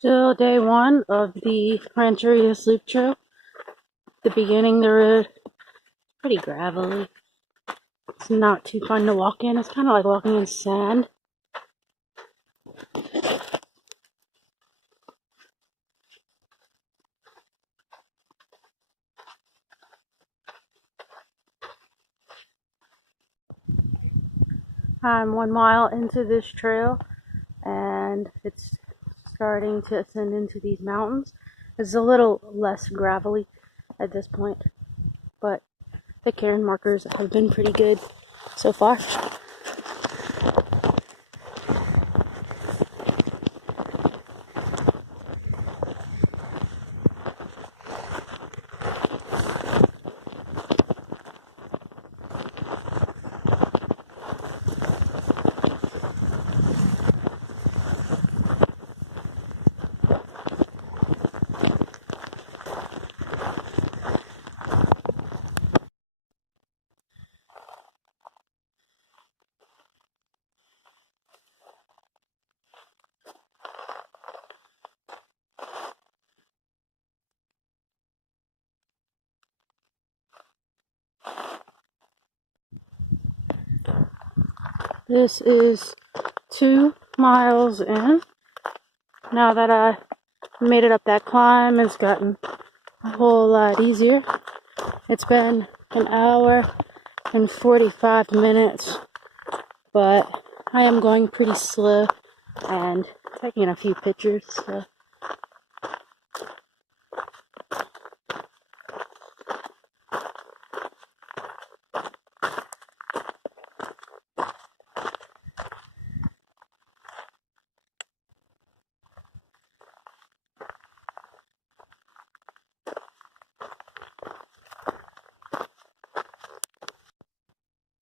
Still day one of the Rancherias loop trail. At the beginning, the road is pretty gravelly. It's not too fun to walk in. It's kind of like walking in sand. I'm 1 mile into this trail and it's starting to ascend into these mountains. It's a little less gravelly at this point, but the cairn markers have been pretty good so far. This is 2 miles in. Now that I made it up that climb, it's gotten a whole lot easier. It's been an hour and 45 minutes, but I am going pretty slow and taking a few pictures. So.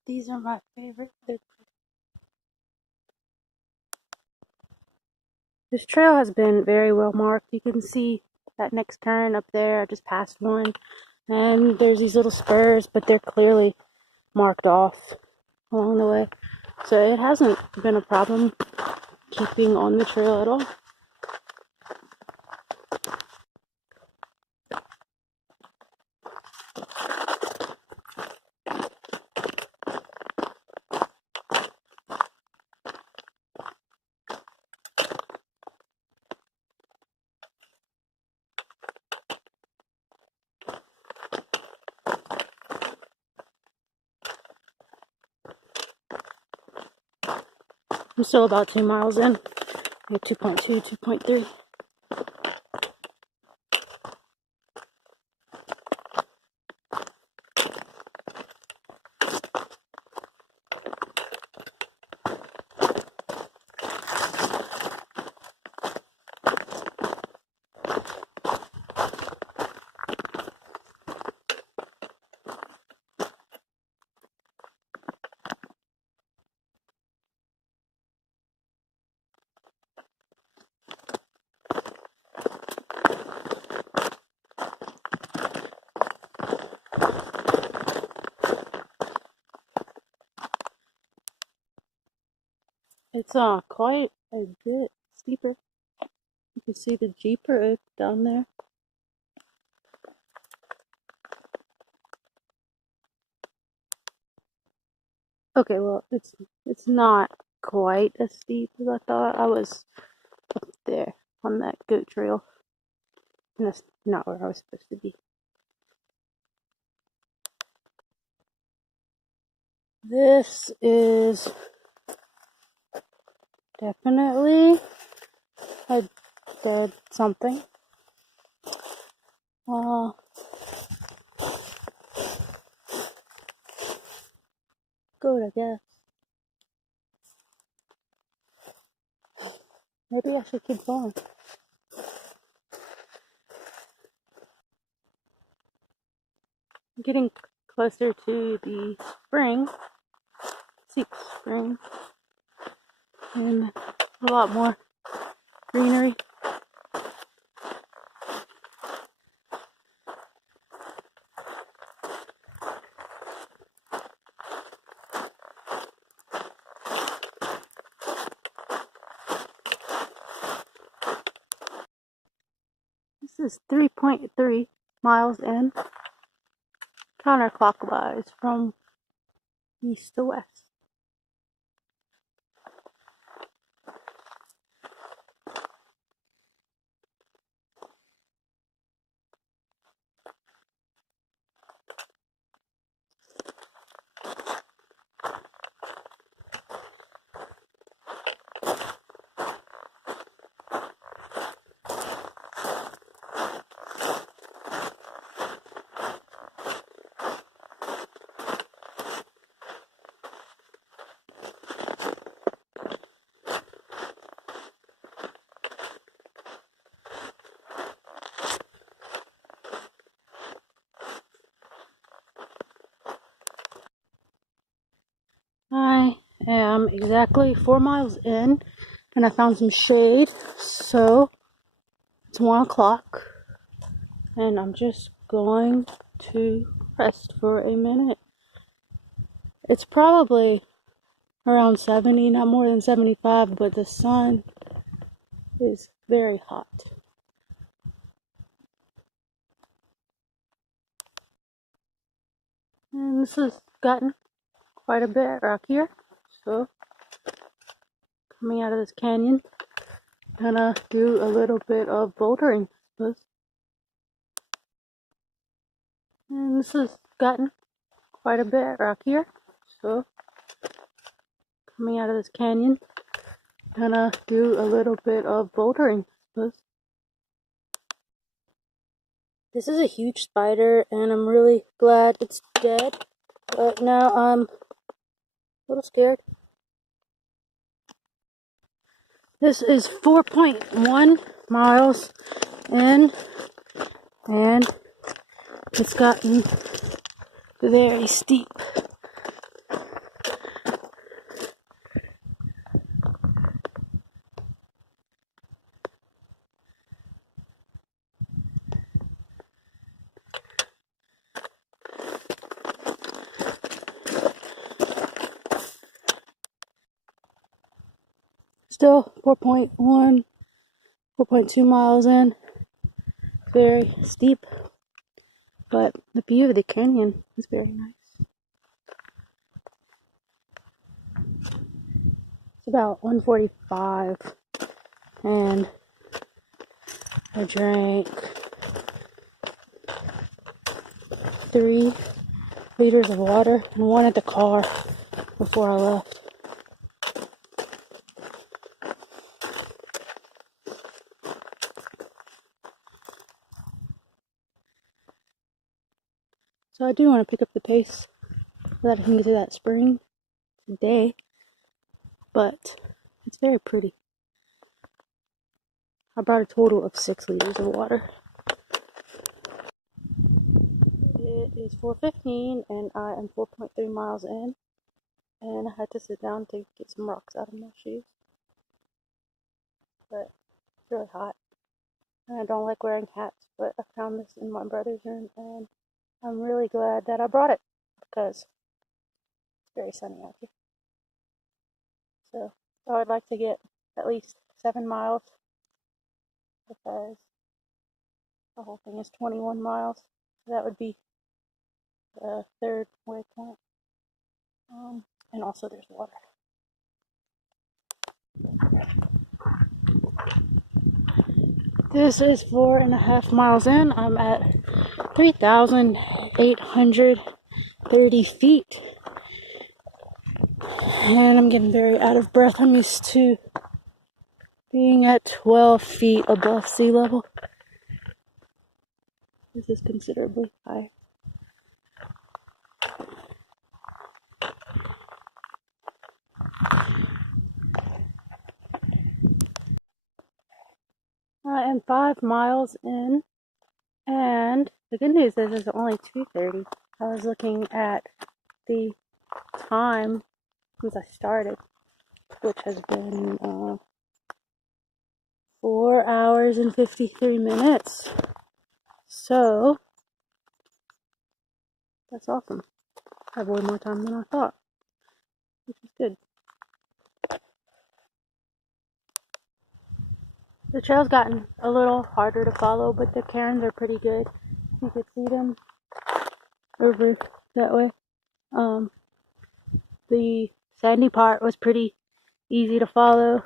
These are my favorite. This trail has been very well marked. You can see that next turn up there. I just passed one. And there's these little spurs, but they're clearly marked off along the way. So it hasn't been a problem keeping on the trail at all. I'm still about 2 miles in. 2.2, 2.3. It's quite a bit steeper. You can see the Jeeper Oak down there. Okay, well, it's not quite as steep as I thought. I was up there on that goat trail, and that's not where I was supposed to be. This is definitely a dead something. Goat, I guess. Maybe I should keep going. I'm getting closer to the spring, Seek Spring, and a lot more greenery. This is 3.3 miles in, counterclockwise from east to west. I am exactly 4 miles in, and I found some shade, so it's 1 o'clock, and I'm just going to rest for a minute. It's probably around 70, not more than 75, but the sun is very hot. And this has gotten quite a bit rockier, so coming out of this canyon, gonna do a little bit of bouldering. And this has gotten quite a bit rockier, so coming out of this canyon, gonna do a little bit of bouldering. This is a huge spider, and I'm really glad it's dead, but now I'm a little scared. This is 4.1 miles in, and it's gotten very steep. Still 4.1, 4.2 miles in. Very steep, but the view of the canyon is very nice. It's about 1:45, and I drank 3 liters of water and 1 at the car before I left. So I do want to pick up the pace so that I can get to that spring today, but it's very pretty. I brought a total of 6 liters of water. It is 4:15, and I am 4.3 miles in, and I had to sit down to get some rocks out of my shoes, but it's really hot, and I don't like wearing hats, but I found this in my brother's room, and I'm really glad that I brought it, because it's very sunny out here. So I would like to get at least 7 miles, because the whole thing is 21 miles. So that would be the 3rd waypoint. And also there's water. This is 4.5 miles in. I'm at 3,830 feet. And I'm getting very out of breath. I'm used to being at 12 feet above sea level. This is considerably higher. I am 5 miles in, and the good news is it's only 2:30. I was looking at the time since I started, which has been 4 hours and 53 minutes. So that's awesome. I have way more time than I thought, which is good. The trail's gotten a little harder to follow, but the cairns are pretty good. You could see them over that way. The sandy part was pretty easy to follow,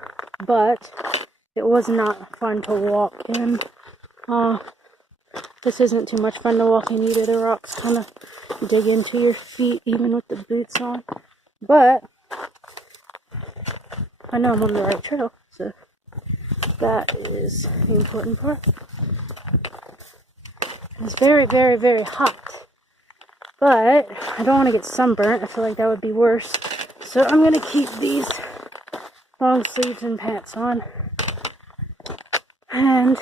but it was not fun to walk in. This isn't too much fun to walk in either. The rocks kind of dig into your feet even with the boots on. But I know I'm on the right trail, so that is the important part. It's very, very, very hot, but I don't want to get sunburnt. I feel like that would be worse. So I'm going to keep these long sleeves and pants on. And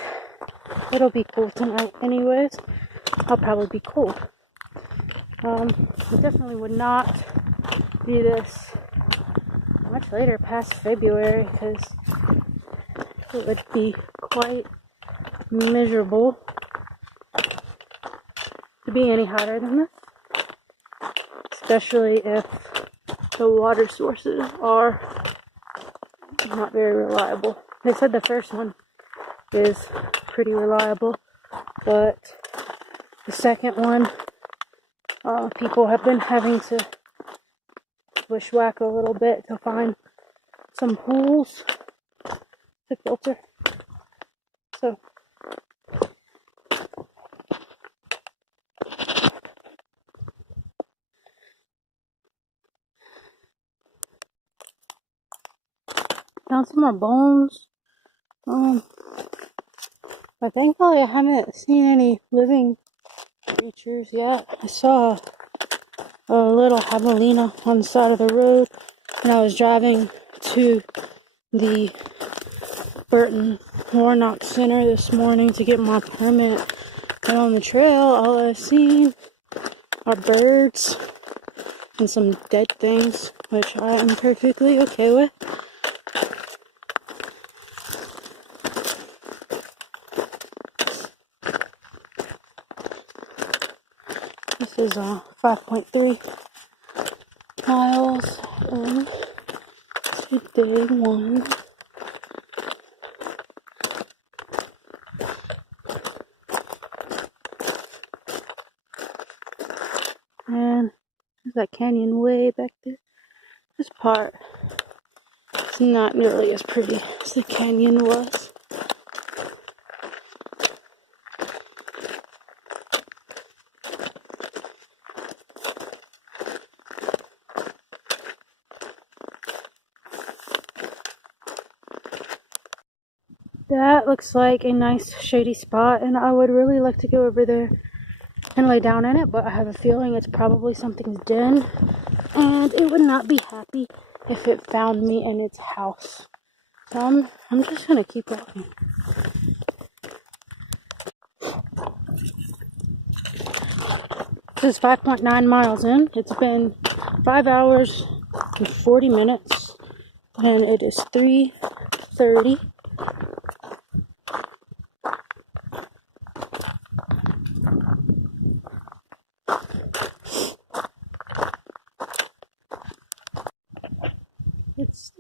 it'll be cool tonight anyways. I'll probably be cold. I definitely would not do this much later past February because it would be quite miserable to be any hotter than this, especially if the water sources are not very reliable. They said the first one is pretty reliable, but the second one, people have been having to bushwhack a little bit to find some pools to filter. So found some more bones. But thankfully I haven't seen any living creatures yet. I saw a little javelina on the side of the road when I was driving to the Burton Warnock Center this morning to get my permit. And on the trail, all I've seen are birds and some dead things, which I am perfectly okay with. This is 5.3 miles into day one. And there's that canyon way back there. This part is not nearly as pretty as the canyon was. That looks like a nice shady spot, and I would really like to go over there and lay down in it, but I have a feeling it's probably something's den, and it would not be happy if it found me in its house. So I'm just gonna keep walking. This is 5.9 miles in. It's been 5 hours and 40 minutes, and it is 3:30.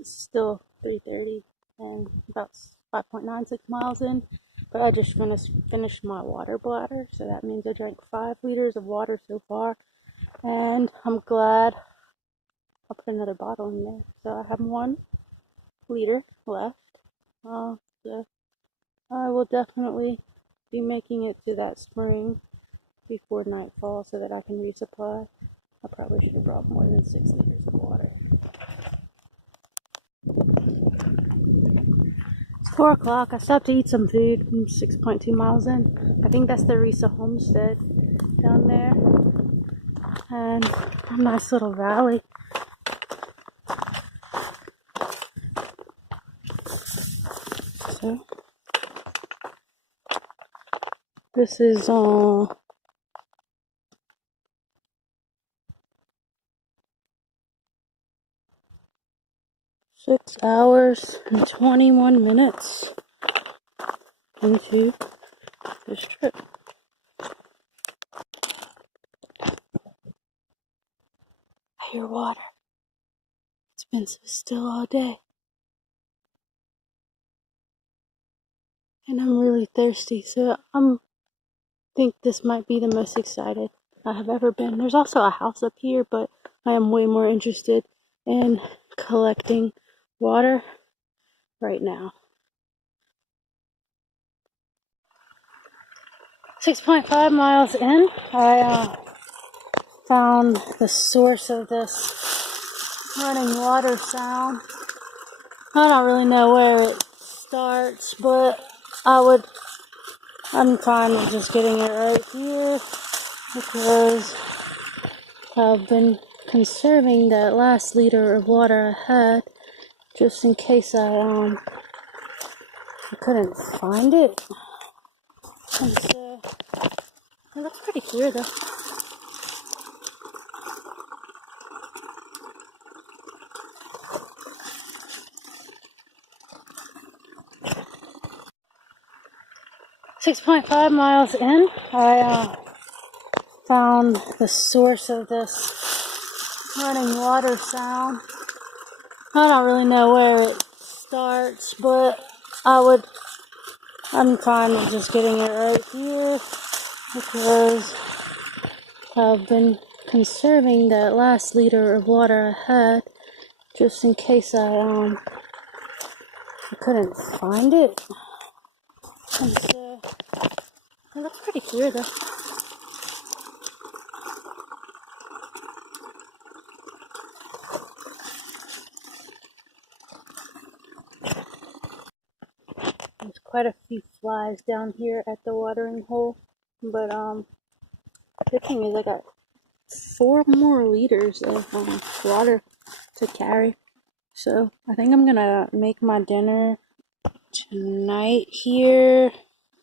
It's still 3:30 and about 5.96 miles in, but I just finished my water bladder, so that means I drank 5 liters of water so far, and I'm glad I'll put another bottle in there. So I have 1 liter left. So I will definitely be making it to that spring before nightfall so that I can resupply. I probably should have brought more than 6 liters of water. It's 4 o'clock. I stopped to eat some food. I'm 6.2 miles in. I think that's the Risa Homestead down there. And a nice little valley. So this is 6 hours and 21 minutes into this trip. I hear water. It's been so still all day. and I'm really thirsty, so think this might be the most excited I have ever been. There's also a house up here, but I am way more interested in collecting water right now. 6.5 miles in, I found the source of this running water sound. I don't really know where it starts, but I'm fine with just getting it right here because I've been conserving that last liter of water I had just in case I couldn't find it. And so it looks pretty clear though. .5 miles in, I found the source of this running water sound. I don't really know where it starts, but I'm fine with just getting it right here because I've been conserving that last liter of water I had just in case I couldn't find it. And so it looks pretty clear though. There's quite a few flies down here at the watering hole, but the thing is I got 4 more liters of water to carry. So I think I'm gonna make my dinner tonight here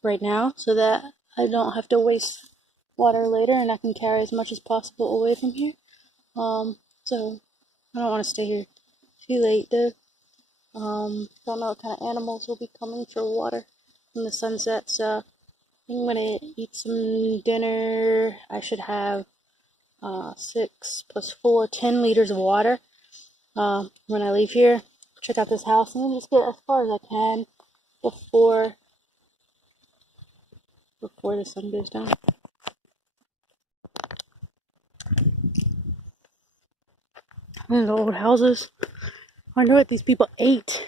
right now so that I don't have to waste water later and I can carry as much as possible away from here. So I don't want to stay here too late though. Don't know what kind of animals will be coming for water when the sun sets. So I think I'm gonna eat some dinner. I should have 6 plus 4, 10 liters of water when I leave here. Check out this house and then just get as far as I can before the sun goes down. And the old houses. I wonder what these people ate.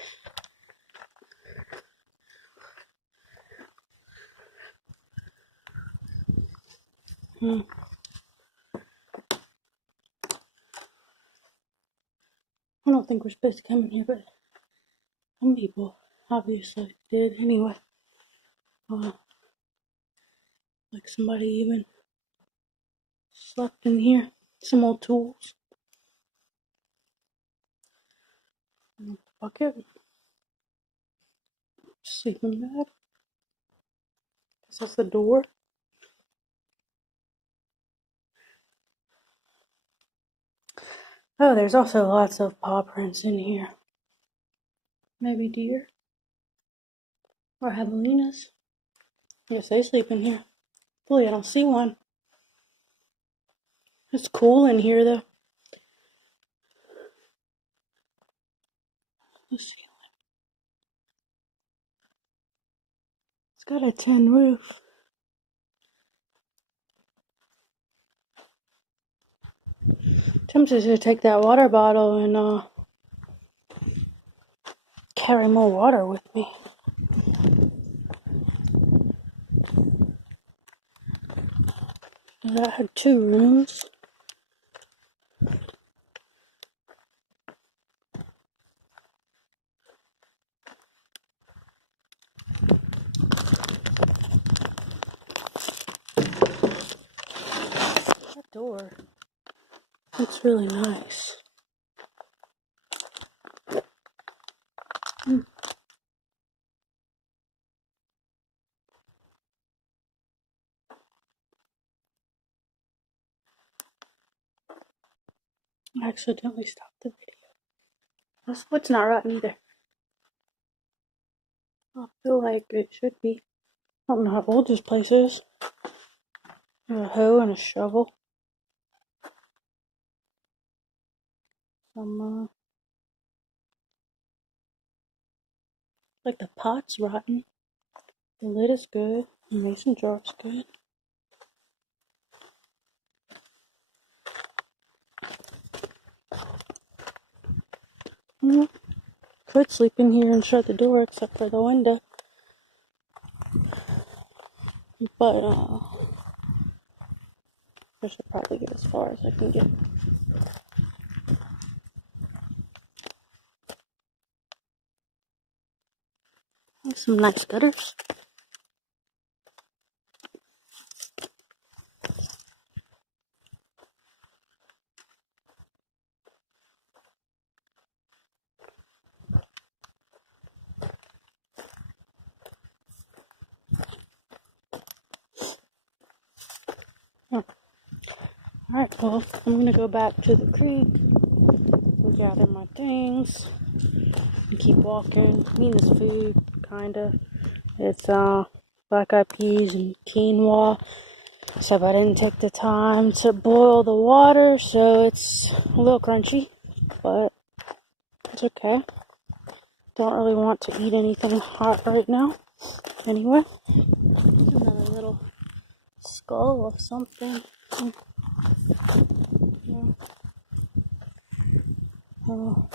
I don't think we're supposed to come in here, but some people obviously did anyway. Like somebody even slept in here. Some old tools. Bucket. Sleeping bag. Guess that's the door. Oh, there's also lots of paw prints in here. Maybe deer. Or javelinas. I guess they sleep in here. Hopefully I don't see one. It's cool in here though. Let's see. It's got a tin roof. Tempted to take that water bottle and carry more water with me. That had 2 rooms. That door. It's really nice. I accidentally stopped the video. This wood's not rotten either. I feel like it should be. I don't know how old this place is. There's a hoe and a shovel. Some, like the pot's rotten. The lid is good. The mason jar is good. Could sleep in here and shut the door except for the window. But, I should probably get as far as I can get. There's some nice gutters. Alright, well, I'm gonna go back to the creek and gather my things and keep walking. Eating this food, kinda. It's black eyed peas and quinoa. Except I didn't take the time to boil the water, so it's a little crunchy, but it's okay. Don't really want to eat anything hot right now. Anyway, another little skull of something. Oh.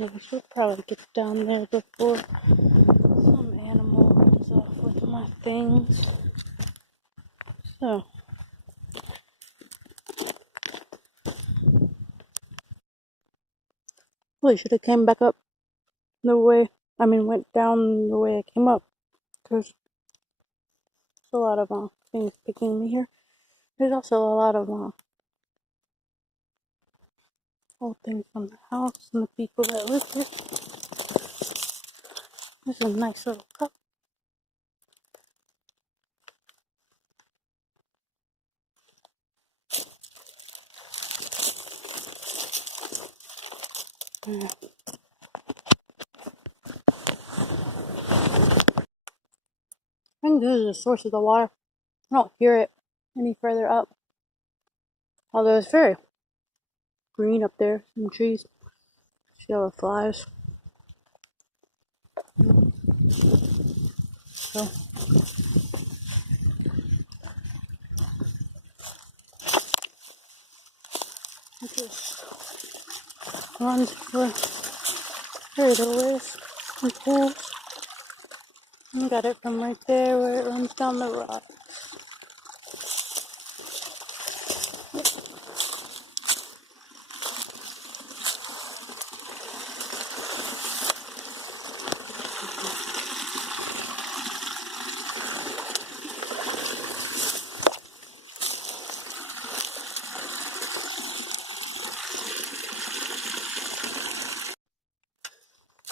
I should probably get down there before some animal runs off with my things. So, really should have came back up the way, went down the way I came up. Because there's a lot of things picking me here. There's also a lot of old things from the house and the people that live here. This is a nice little cup. Yeah. I think this is the source of the water. I don't hear it any further up. Although it's very green up there, some trees. See all the flies. So, it just runs where it is and pools. I got it from right there where it runs down the rock.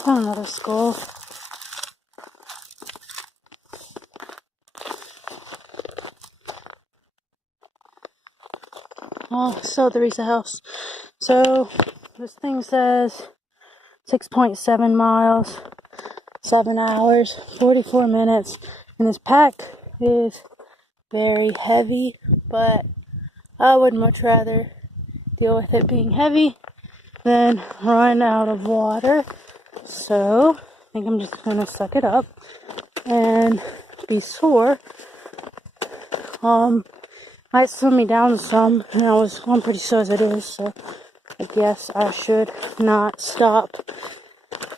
Another skull. Oh, so the Risa house. So this thing says 6.7 miles, 7 hours, 44 minutes. And this pack is very heavy, but I would much rather deal with it being heavy than run out of water. So I think I'm just gonna suck it up and be sore. Might slow me down some, and I'm pretty sure as it is, so I guess I should not stop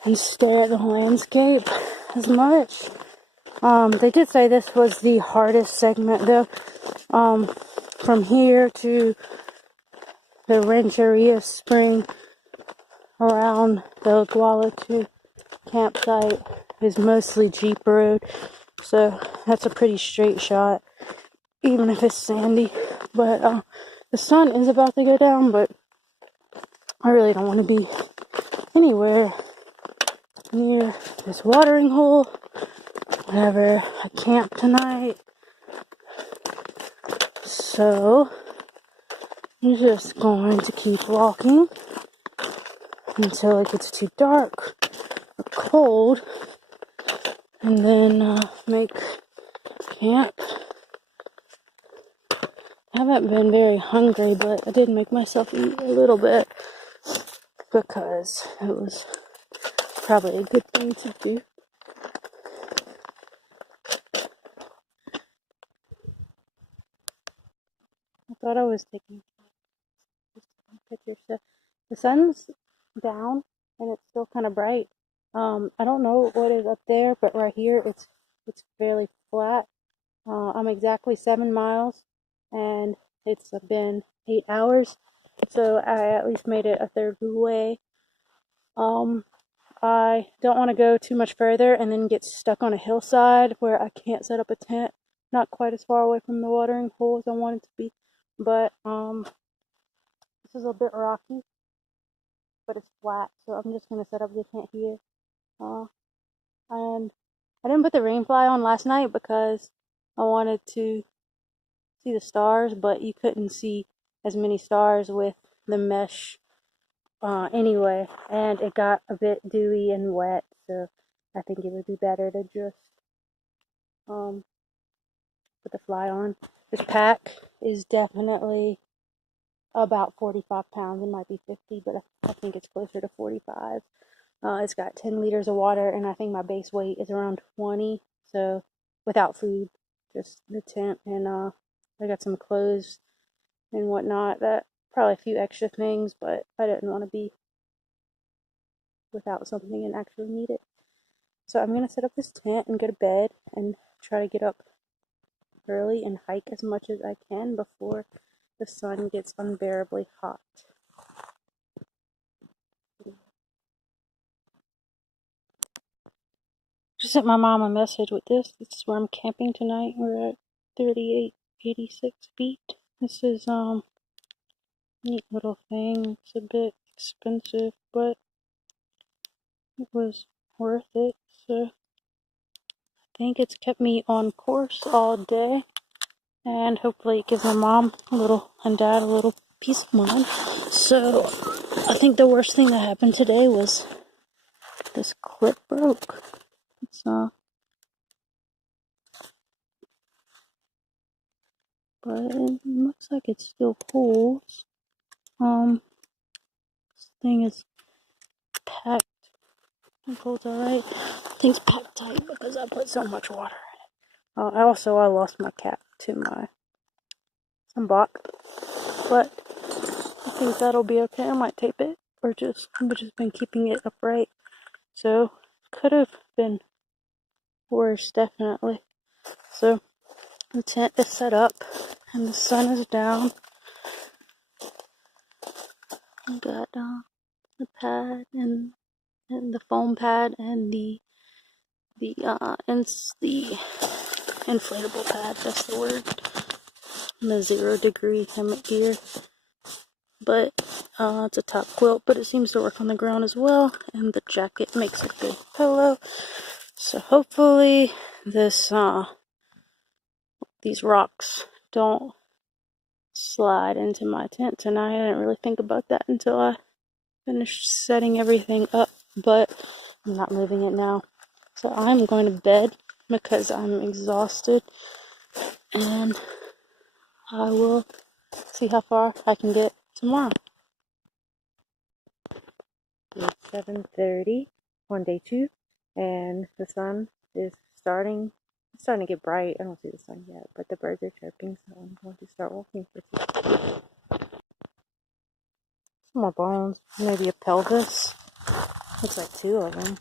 and stare at the landscape as much. They did say this was the hardest segment though. From here to the Rancherias spring around the Gualatu campsite is mostly Jeep road, so that's a pretty straight shot, even if it's sandy. But the sun is about to go down, but I really don't want to be anywhere near this watering hole whenever I camp tonight. So I'm just going to keep walking until it gets too dark or cold, and then make camp. I haven't been very hungry, but I did make myself eat a little bit. because it was probably a good thing to do. I thought I was taking pictures. So the sun's down and it's still kind of bright. I don't know what is up there, but right here it's fairly flat. I'm exactly 7 miles, and it's been 8 hours, so I at least made it a third of the way. I don't want to go too much further and then get stuck on a hillside where I can't set up a tent. Not quite as far away from the watering hole as I want it to be, but this is a bit rocky, but it's flat, so I'm just gonna set up the tent here. And I didn't put the rain fly on last night because I wanted to see the stars, but you couldn't see as many stars with the mesh anyway, and it got a bit dewy and wet, so I think it would be better to just put the fly on. This pack is definitely about 45 pounds. It might be 50, but I think it's closer to 45. It's got 10 liters of water, and I think my base weight is around 20, so without food, just the tent, and I got some clothes and whatnot, that probably a few extra things, but I didn't want to be without something and actually need it. So I'm gonna set up this tent and go to bed and try to get up early and hike as much as I can before the sun gets unbearably hot. Just sent my mom a message with this. This is where I'm camping tonight. We're at 3886 feet. This is neat little thing. It's a bit expensive, but it was worth it. So I think it's kept me on course all day, and hopefully it gives my mom and dad a little peace of mind. So I think the worst thing that happened today was this clip broke. It's but it looks like it still holds. This thing is packed. It holds alright. Thing's packed tight because I put so much water in it. I lost my cap to my sunblock, but I think that'll be okay. I might tape it, or I've just been keeping it upright. So could have been worse, definitely. So the tent is set up, and the sun is down. I got the pad and the foam pad and the inflatable pad. That's the word. And the 0-degree hammock gear, but it's a top quilt, but it seems to work on the ground as well. And the jacket makes a good pillow. So hopefully these rocks don't slide into my tent tonight. I didn't really think about that until I finished setting everything up, but I'm not moving it now. So I'm going to bed because I'm exhausted, and I will see how far I can get tomorrow. It's 7:30 on day 2, and the sun is starting to get bright. I don't see the sun yet, but the birds are chirping, so I'm going to start walking for some more bones, maybe a pelvis. Looks like 2 of them.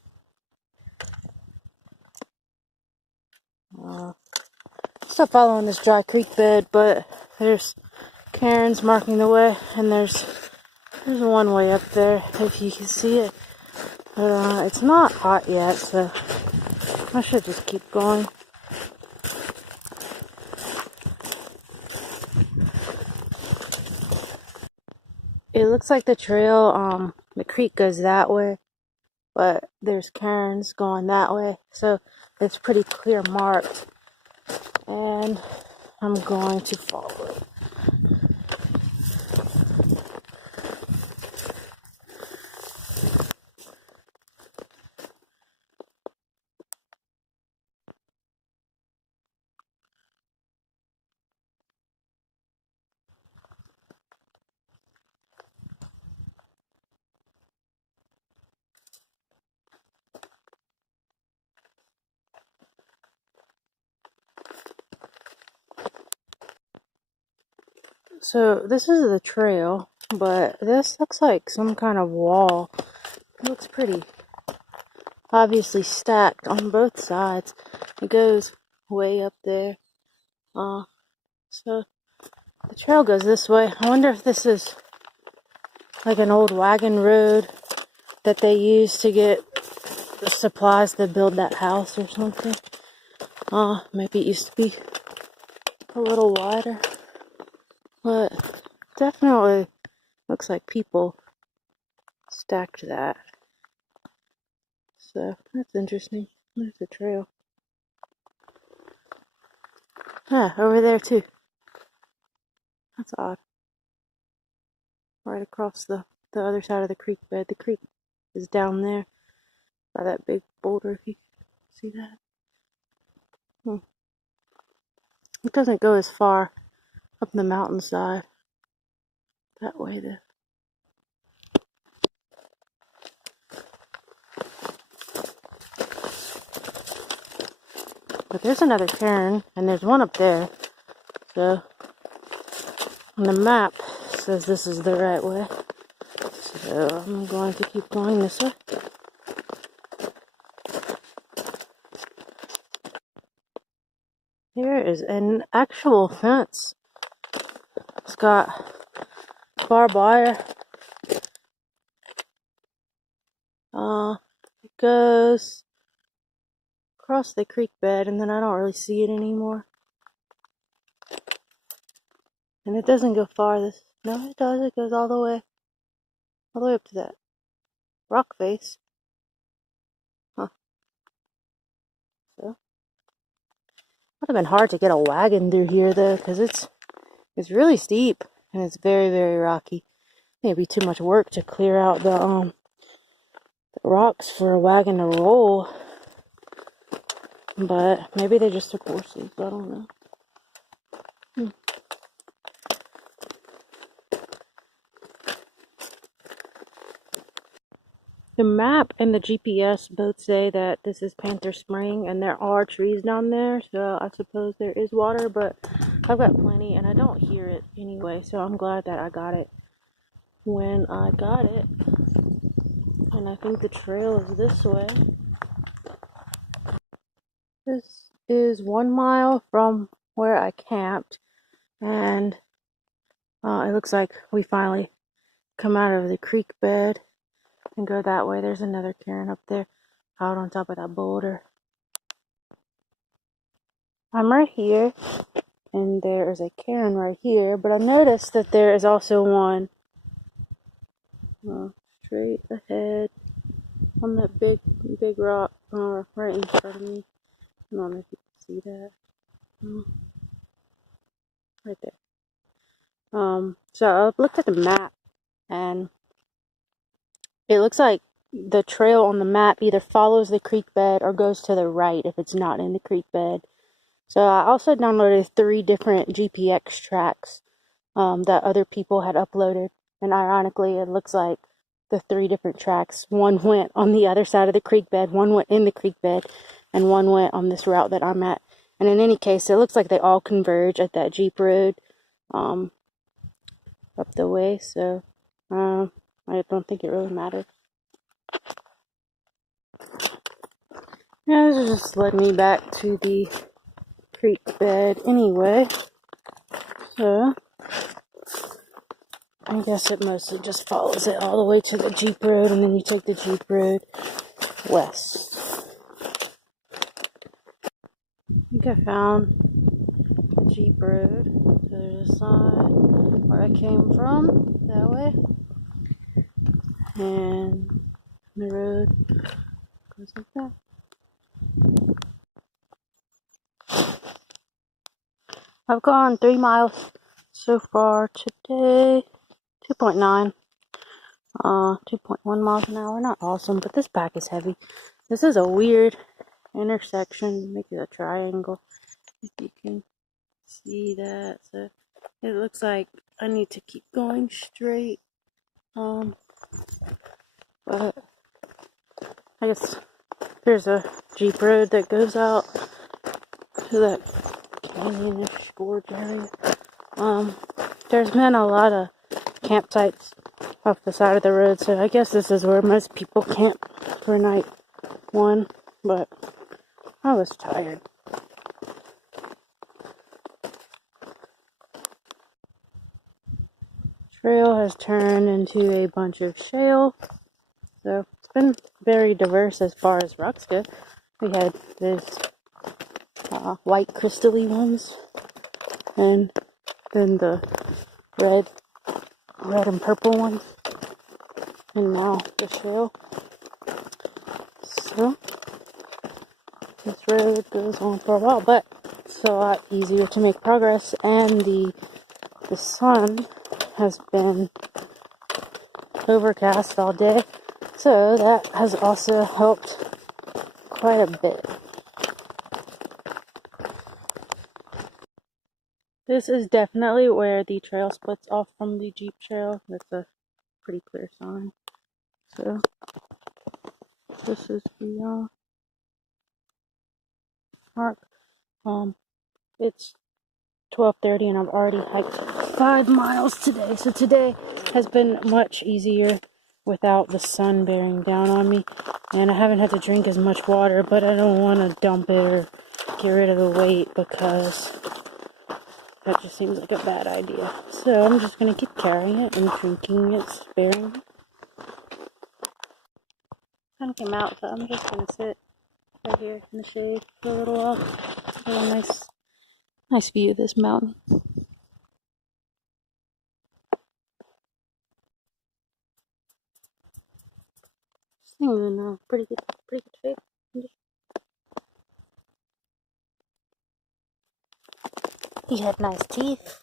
Still following this dry creek bed, but there's cairns marking the way, and there's one way up there if you can see it, but it's not hot yet, so I should just keep going. It looks like the trail, the creek goes that way, but there's cairns going that way, so it's pretty clear marked, and I'm going to follow it. So this is the trail, but this looks like some kind of wall. It looks pretty obviously stacked on both sides. It goes way up there. So the trail goes this way. I wonder if this is like an old wagon road that they used to get the supplies to build that house or something. Maybe it used to be a little wider, but definitely looks like people stacked that. So that's interesting. There's the trail. Over there too. That's odd. Right across the other side of the creek bed. The creek is down there by that big boulder, if you can see that. It doesn't go as far up the mountainside that way though. But there's another cairn, and there's one up there. So on the map it says this is the right way. So I'm going to keep going this way. There is an actual fence. It's got barbed wire. It goes across the creek bed, and then I don't really see it anymore. And it doesn't go far. No, it does. It goes all the way up to that rock face. So would have been hard to get a wagon through here though, because it's really steep and it's very, very rocky. I think it'd be too much work to clear out the rocks for a wagon to roll. But maybe they just took horses. I don't know. The map and the GPS both say that this is Panther Spring, and there are trees down there, so I suppose there is water, but I've got plenty, and I don't hear it anyway, so I'm glad that I got it when I got it. And I think the trail is this way. This is 1 mile from where I camped, and it looks like we finally come out of the creek bed and go that way. There's another cairn up there out on top of that boulder. I'm right here, and there is a cairn right here, but I noticed that there is also one straight ahead on that big rock right in front of me. I don't know if you can see that. Right there. So I looked at the map, and it looks like the trail on the map either follows the creek bed or goes to the right if it's not in the creek bed. So I also downloaded 3 different GPX tracks that other people had uploaded, and ironically it looks like the 3 different tracks, one went on the other side of the creek bed, one went in the creek bed, and one went on this route that I'm at. And in any case, it looks like they all converge at that Jeep road up the way, so I don't think it really matters. Yeah, this just led me back to the creek bed anyway, so I guess it mostly just follows it all the way to the Jeep road, and then you take the Jeep road west. I think I found the Jeep road. So there's a sign where I came from, that way, and the road goes like that. I've gone 3 miles so far today. 2.9. 2.1 miles an hour. Not awesome, but this pack is heavy. This is a weird intersection. Make it a triangle, if you can see that. So it looks like I need to keep going straight. But I guess there's a Jeep road that goes out to that canyon-ish gorge area. there's been a lot of campsites off the side of the road, so I guess this is where most people camp for night one, but I was tired. Trail has turned into a bunch of shale, so it's been very diverse as far as rocks go. We had those white crystally ones, and then the red and purple ones, and now the shale. So this road goes on for a while, but it's a lot easier to make progress, and the sun has been overcast all day, so that has also helped quite a bit. This is definitely where the trail splits off from the Jeep trail. That's a pretty clear sign. So this is the mark. It's 12:30 and I've already hiked 5 miles today. So today has been much easier without the sun bearing down on me, and I haven't had to drink as much water, but I don't want to dump it or get rid of the weight because that just seems like a bad idea. So I'm just going to keep carrying it and drinking it sparingly. Sun came out, so I'm just going to sit right here in the shade for a little while. Get a nice view of this mountain. This thing's in pretty good shape. He had nice teeth.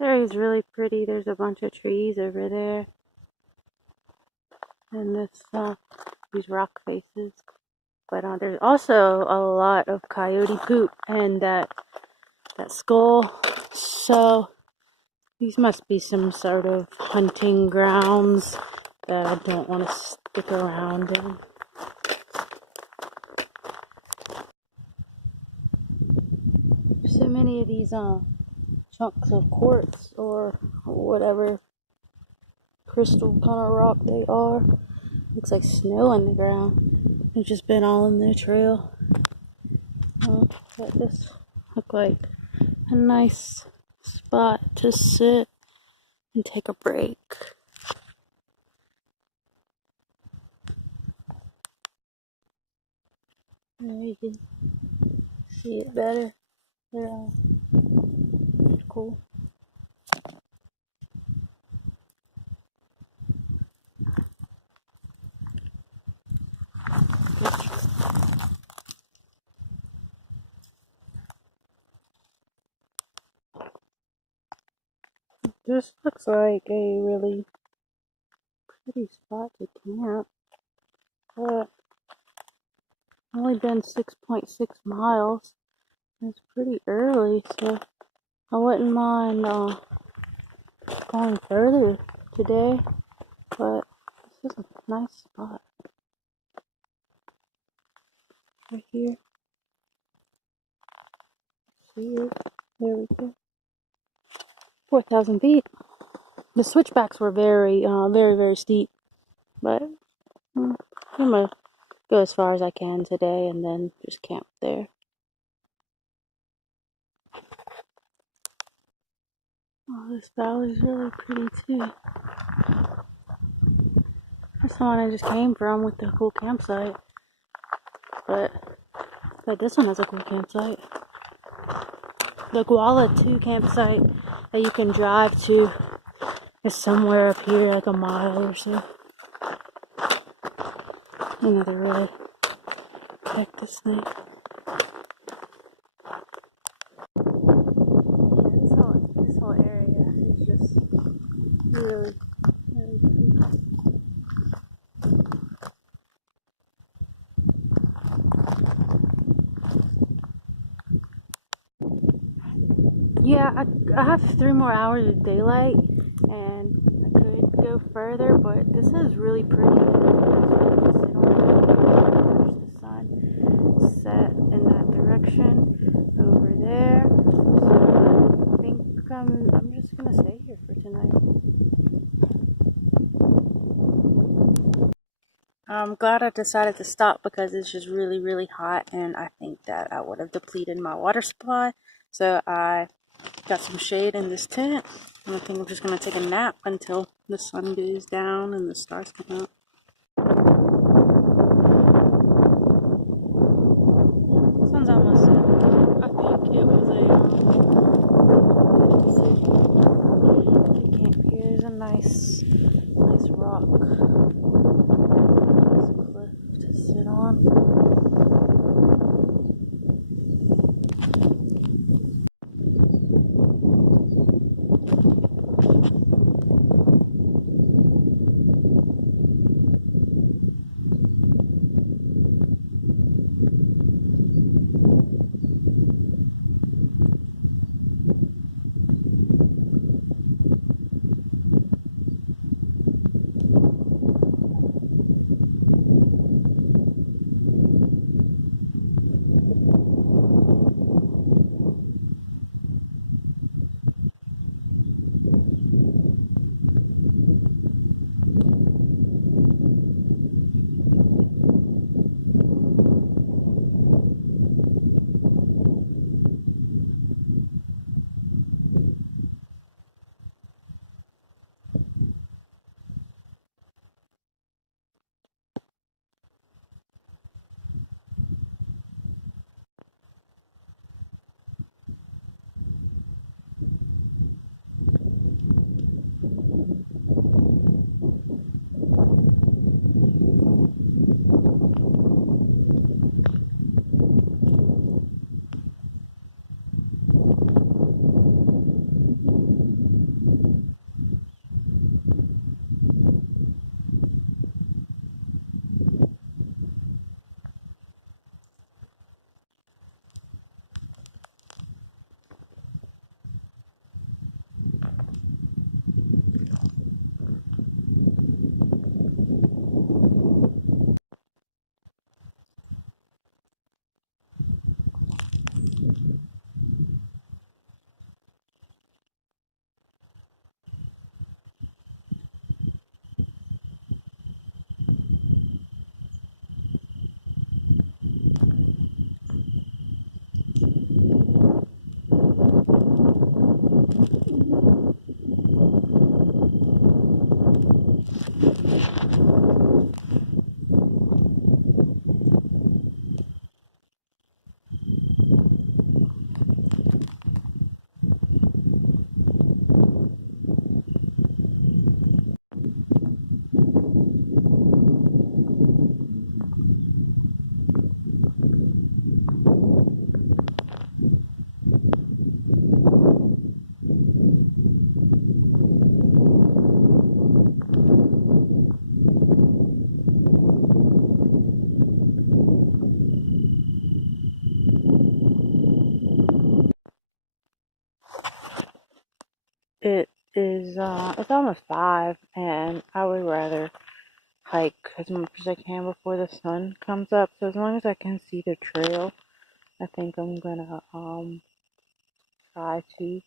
There is really pretty. There's a bunch of trees over there. And these rock faces. But there's also a lot of coyote poop and that skull. So these must be some sort of hunting grounds that I don't want to stick around in. There's so many of these chunks of quartz or whatever crystal kind of rock they are. Looks like snow on the ground. It's just been all in the trail. Let this look like a nice spot to sit and take a break. There you can see it better. They're cool. This looks like a really pretty spot to camp, but only been 6.6 miles. It's pretty early, so I wouldn't mind going further today, but this is a nice spot right here. See it? There we go. 4,000 feet. The switchbacks were very, very steep, but I'm gonna go as far as I can today and then just camp there. Oh, this valley's really pretty too. That's the one I just came from with the cool campsite, but this one has a cool campsite. The Guala 2 campsite that you can drive to is somewhere up here, like a mile or so. Another really cactus thing. Yeah, this whole area is just really cool. Yeah, I have 3 more hours of daylight, and I could go further, but this is really pretty. ocean over there. So I think I'm just gonna stay here for tonight. I'm glad I decided to stop because it's just really, really hot, and I think that I would have depleted my water supply. So I got some shade in this tent, and I think I'm just gonna take a nap until the sun goes down and the stars come out. Sun's almost set. I think it was a good decision to camp here. Is a nice rock, nice cliff to sit on. It's almost 5, and I would rather hike as much as I can before the sun comes up. So as long as I can see the trail, I think I'm gonna try to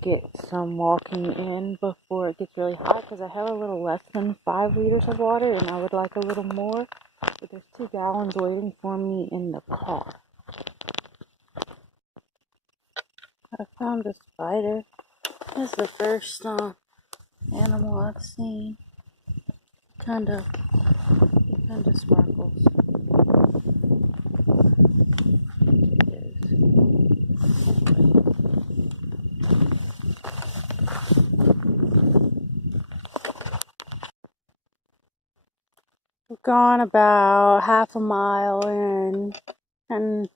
get some walking in before it gets really hot, because I have a little less than 5 liters of water and I would like a little more, but there's 2 gallons waiting for me in the car. I found a spider. This is the first animal I've seen. Kinda sparkles. We've gone about half a mile in and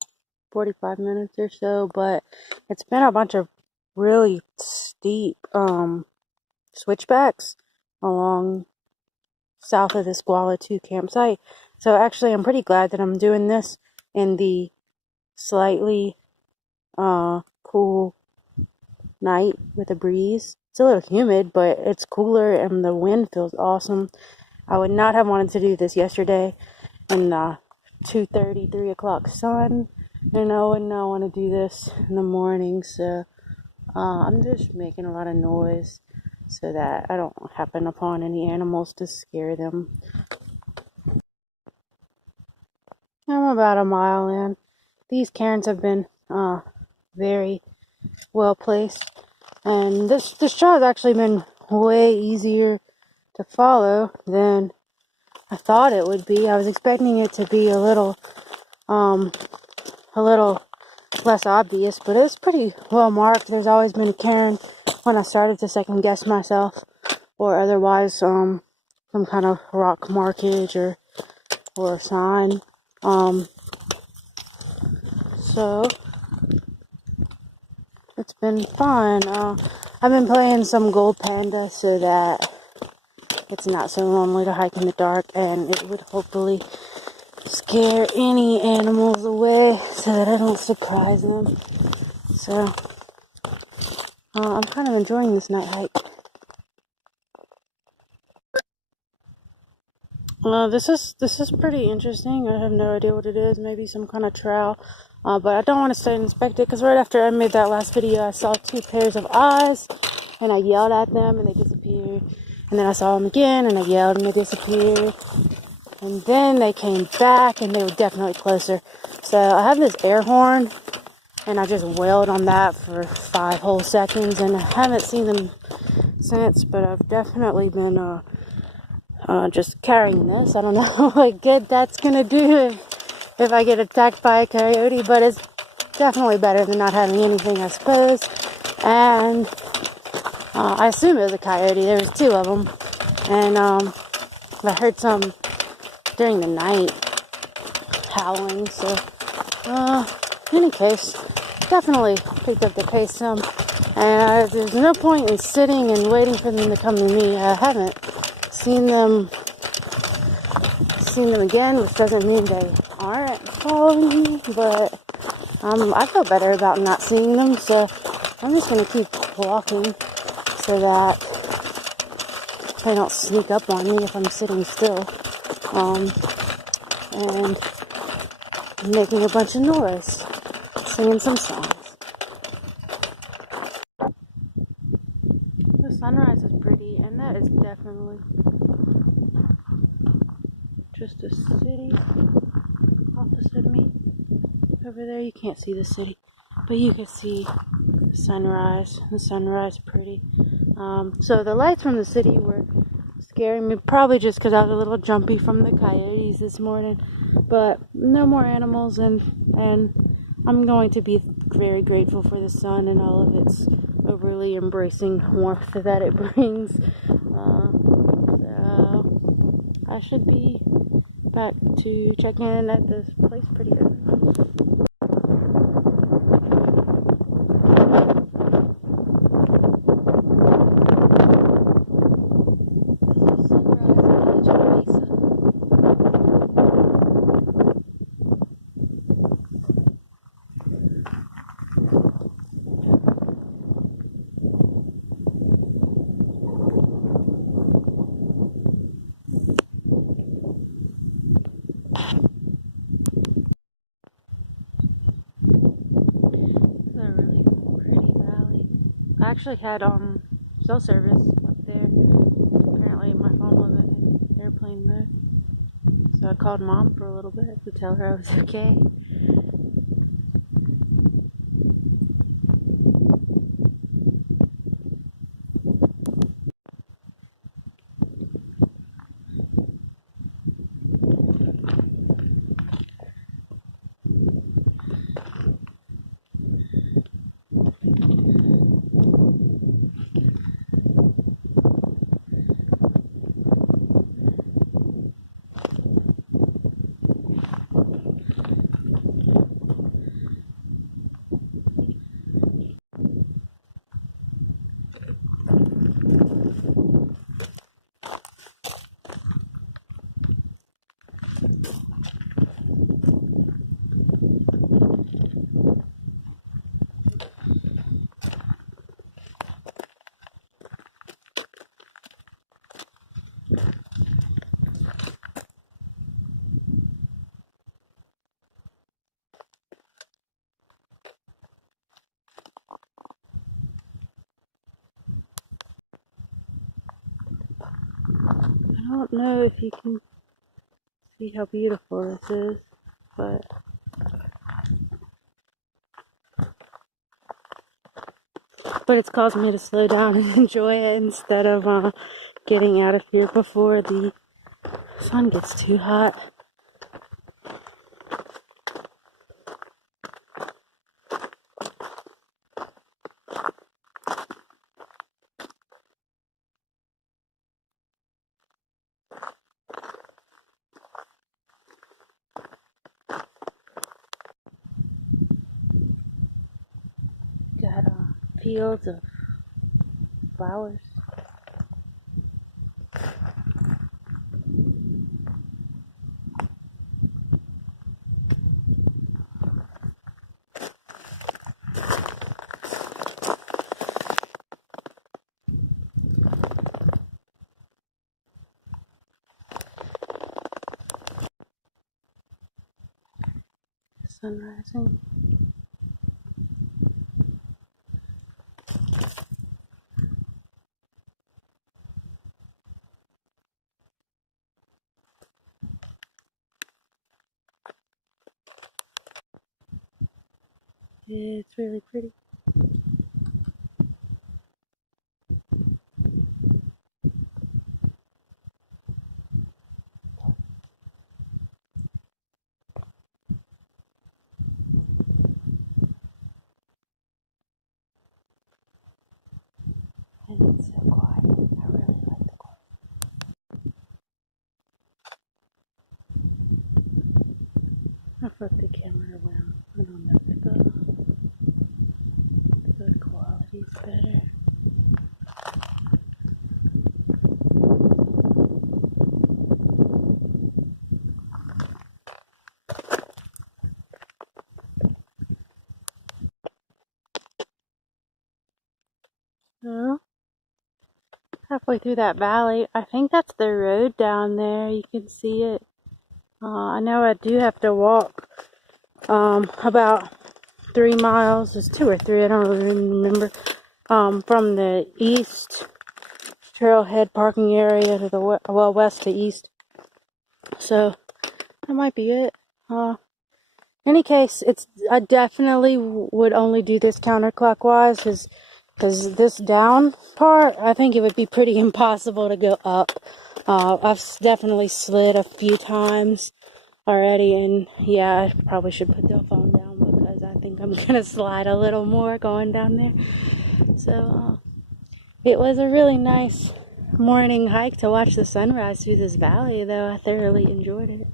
45 minutes or so, but it's been a bunch of really steep switchbacks along south of the Squala 2 campsite. So actually I'm pretty glad that I'm doing this in the slightly cool night with a breeze. It's a little humid, but it's cooler and the wind feels awesome. I would not have wanted to do this yesterday in the 2:30, 3 o'clock sun. and I would not want to do this in the morning, so I'm just making a lot of noise so that I don't happen upon any animals to scare them. I'm about a mile in. These cairns have been very well placed, and this trail has actually been way easier to follow than I thought it would be. I was expecting it to be a little less obvious, but it's pretty well marked. There's always been a cairn when I started to second guess myself, or otherwise some kind of rock markage or sign. So it's been fun. I've been playing some Gold Panda so that it's not so lonely to hike in the dark, and it would hopefully scare any animals away so that I don't surprise them. So I'm kind of enjoying this night hike. This is pretty interesting. I have no idea what it is. Maybe some kind of trail. But I don't want to stay and inspect it because right after I made that last video, I saw 2 pairs of eyes, and I yelled at them and they disappeared. And then I saw them again and I yelled and they disappeared. And then they came back and they were definitely closer. So I have this air horn and I just wailed on that for 5 whole seconds, and I haven't seen them since, but I've definitely been just carrying this. I don't know what good that's gonna do if I get attacked by a coyote, but it's definitely better than not having anything, I suppose. And I assume it was a coyote. There was 2 of them, and I heard some during the night howling. So in any case, definitely picked up the pace some, and there's no point in sitting and waiting for them to come to me. I haven't seen them again, which doesn't mean they aren't following me, but I feel better about not seeing them, so I'm just going to keep walking so that they don't sneak up on me if I'm sitting still, and making a bunch of noise, singing some songs. The sunrise is pretty, and that is definitely just a city opposite me. Over there, you can't see the city, but you can see the sunrise. The sunrise pretty. So the lights from the city were scaring me, probably just because I was a little jumpy from the coyotes this morning. But no more animals, and I'm going to be very grateful for the sun and all of its overly embracing warmth that it brings. So I should be back to check in at this place pretty early. I actually had cell service up there. Apparently my phone wasn't in airplane mode, so I called Mom for a little bit to tell her I was okay. I don't know if you can see how beautiful this is, but it's caused me to slow down and enjoy it instead of getting out of here before the sun gets too hot. Got fields of flowers. Sun rising. It's really pretty. And it's so quiet. I really like the quiet. I flip the camera around. I don't know if the quality's better. Oh, halfway through that valley. I think that's the road down there. You can see it. I know I do have to walk about 3 miles. It's 2 or 3. I don't really remember. From the east trailhead parking area to the west to east. So that might be it. Any case, I definitely would only do this counterclockwise because this down part, I think it would be pretty impossible to go up. I've definitely slid a few times already, and yeah, I probably should put the phone down because I think I'm gonna slide a little more going down there. So it was a really nice morning hike to watch the sunrise through this valley, though. I thoroughly enjoyed it.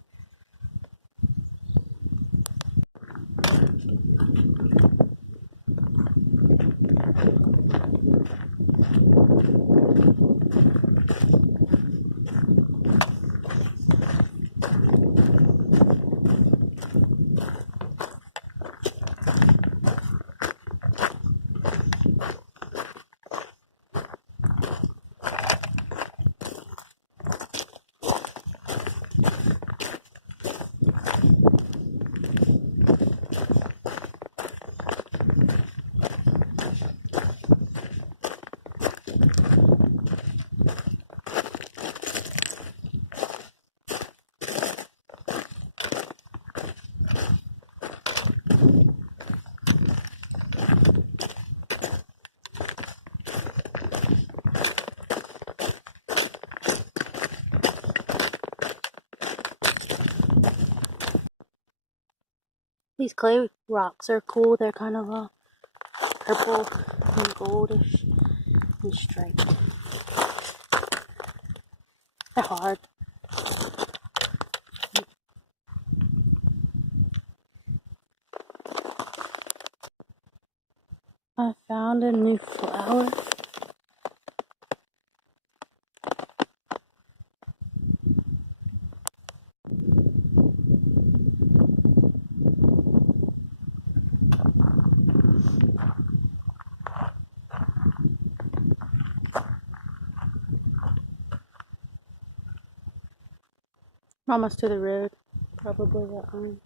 These clay rocks are cool. They're kind of purple and goldish and striped. They're hard. I found a new flower. I'm almost to the road. Probably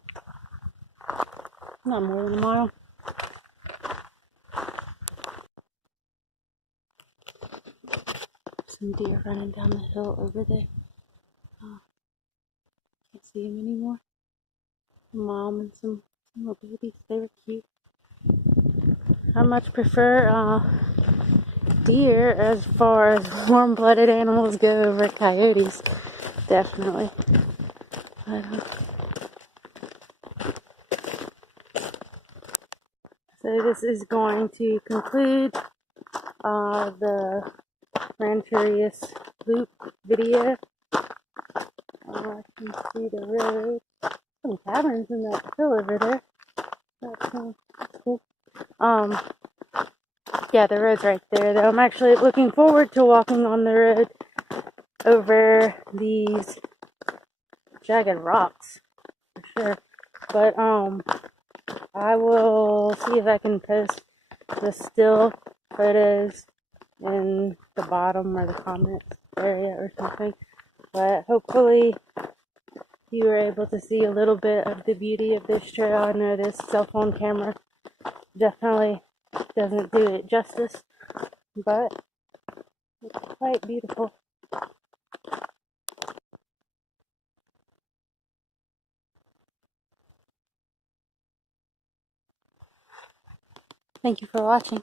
not more than a mile. Some deer running down the hill over there. see them anymore. Mom and some little babies. They were cute. I much prefer deer as far as warm-blooded animals go over coyotes. Definitely. But, so this is going to conclude the Rancherias loop video. I can see the road. Some cabins in that hill over there. That's cool. Yeah, the road's right there, though. I'm actually looking forward to walking on the road over these jagged rocks, for sure. But, I will see if I can post the still photos in the bottom or the comments area or something. But hopefully you were able to see a little bit of the beauty of this trail. I know this cell phone camera definitely doesn't do it justice, but it's quite beautiful. Thank you for watching.